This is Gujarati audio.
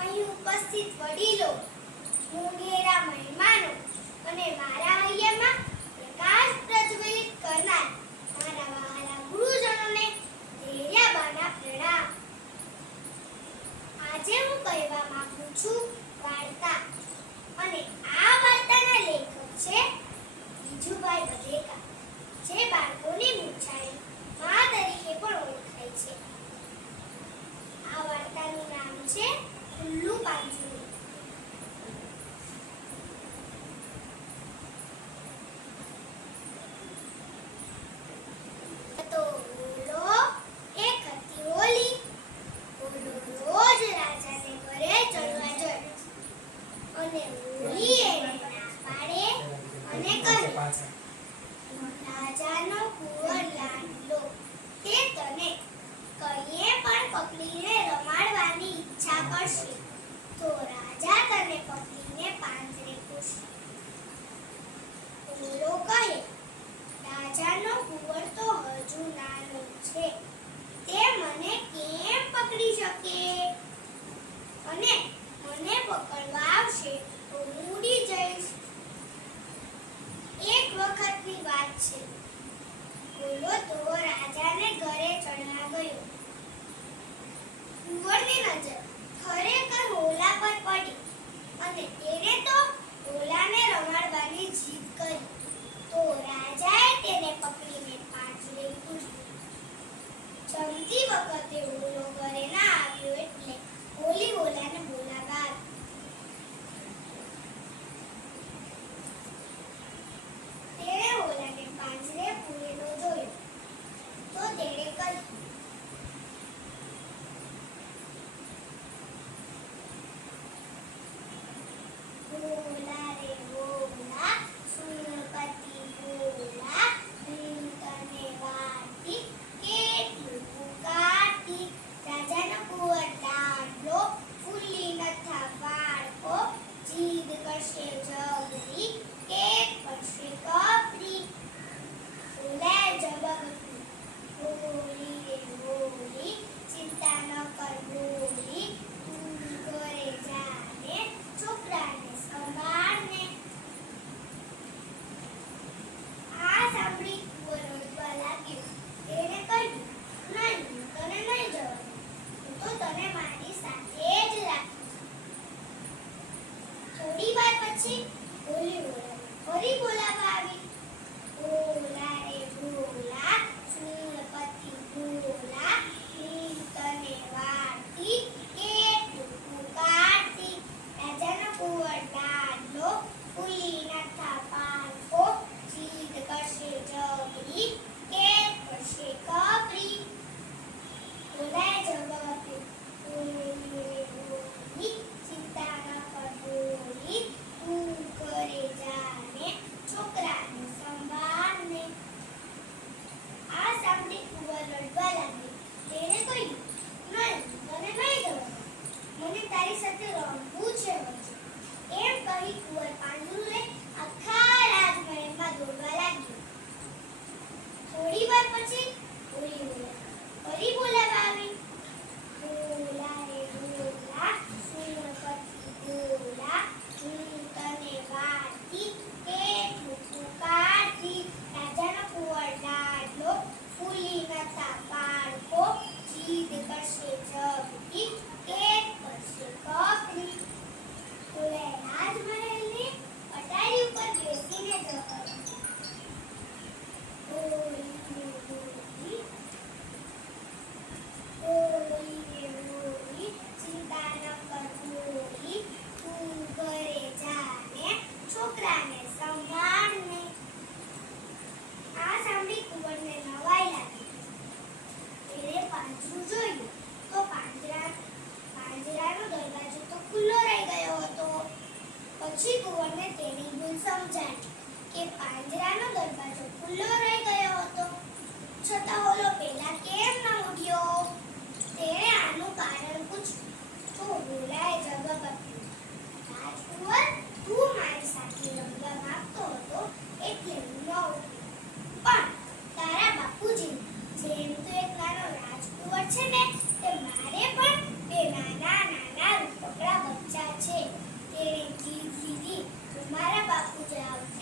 અહીં ઉપસ્થિત વડીલો, મોંઘેરા મહેમાનો અને મારા હૈયામાં પ્રકાશ પ્રજ્વલિત કરનાર મારા વહાલા ગુરુજનોને ધૈર્યબાના પ્રણામ. આજે હું કહેવા માંગુ છું વાર્તા, અને આ વાર્તાના લેખક છે બીજુભાઈ બધેકા, જે બાળકોની મૂંછાળી મા તરીકે પણ ઓળખાય છે. આ વાર્તાનું નામ છે ખુલ્લું પાંજરું. તો ઓલો એક હતી હોલી. ઓલો રોજ રાજાને ઘરે ચડવા જાય, અને હોલી એને ના પાડે અને કહે, રાજાનો કુંવર લાડલો, તે તને કઈએ પણ પકડીને રમાડવાની ઈચ્છા કરશે તો રાજા તને પકડીને પાંજરે પૂરશે. ઓલો કહે, રાજાનો કુંવર તો હજુ નાનો છે, તે મને કેમ પકડી શકે, અને મને પકડવા આવશે તો હું ઉડી જઈશ. એક વખતની વાત છે. ઓલો તો રાજાને ઘરે ચડવા ગયો. કુંવરની નજર ખરેખર હોલા પર પડી, અને તેણે તો હોલાને રમાડવાની જીદ કરી. તો રાજાએ તેને પકડીને પાંજરે પૂર્યો. જમતી વખતે હોલો ઘરે ના આવ્યો એટલે હોલી હોલાને બોલાવવા આવી. તેણે હોલાને પાંજરે પૂરેલો જોયો તો તેણે કહ્યું, હોલા રે હોલા, સુનપતિ હોલા, હું તને વાતી કેટલું પુકારતી. રાજાનો કુંવર લાડલો, ફૂલી નથા બાળકો, જીદ કરશે જબરી કે કરશે કપરી. હોલાએ જવાબ આપ્યો, હોલી રે હોલી, ચિંતા ન કર હોલી, તું ઘરે જાને છોકરાને સંભાળને. આ સાંભળી કુંવર રડવા લાગ્યો. તેણે કહ્યું, નહીં, તને નહીં જવાનું, હું તો તને મારી સાથે જ રાખીશ. થોડી વાર પછી હોલી હોલાને ફરી બોલાવવા આવી. હોલા રે હોલા, સુનપતિ હોલા, હું તને વાતી કેટલું પુકારતી. રાજાનો કુંવર લાડલો, ફૂલી નથા બાળકો, જીદ કરશે જબરી કે કરશે કપરી. હોલાએ જવાબ આપ્યો, હોલી રે હોલી, ચિંતા ન કર હોલી, તું ઘરે જાને છોકરાને સંભાળને. આ સાંભળી કુંવર રડવા લાગ્યો. તેણે કહ્યું, નહીં, તને નહીં જવાનું, મને તારી સાથે રમવું છે વચ્ચે. એમ કહી કુંવર પાંજરું લઈ આખા રાજમહેલમાં દોડવા લાગ્યો. થોડી વાર પછી હોલી હોલા ફરી બોલાવવા આવી. હોલા રે હોલા, સુનપતિ હોલા, હું તને વાતી કેટલું પુકારતી. રાજાનો કુંવર લાડલો, ફૂલી નથા બાળકો, જીદ કરશે જબરી કે કરશે કપરી. હોલાએ રાજમહેલની અટારી ઉપર બેસીને જવાબ, હોલી રે હોલી, હોલી રે હોલી, ચિંતા ન કર હોલી, તું ઘરે જાને છોકરાને સંભાળને. આ સાંભળી કુંવરને નવાઈ લાગી. તેણે પાંજરું જોયું તો પાંજરાનો દરવાજો તો ખુલ્લો રહી ગયો હતો. પછી કુંવરને તેની ભૂલ સમજાણી કે પાંજરાનો દરવાજો ખુલ્લો રહી ગયો હતો, છતાં હોલો પહેલા કેમ ન ઉડ્યો. તેણે આનું કારણ પૂછ્યું તો હોલાએ જવાબ આપ્યો, રાજકુંવર, તું મારી સાથે રમવા માંગતો હતો એટલે હું ન ઉડ્યો, પણ તારા બાપુજી જેમ તો એક નાનો રાજકુંવર છે ને, તે મારે પણ બે નાના નાના રૂપકડા ઈચ્છા છે. તેણે જીદ લીધી. મારા બાપુજી આવતા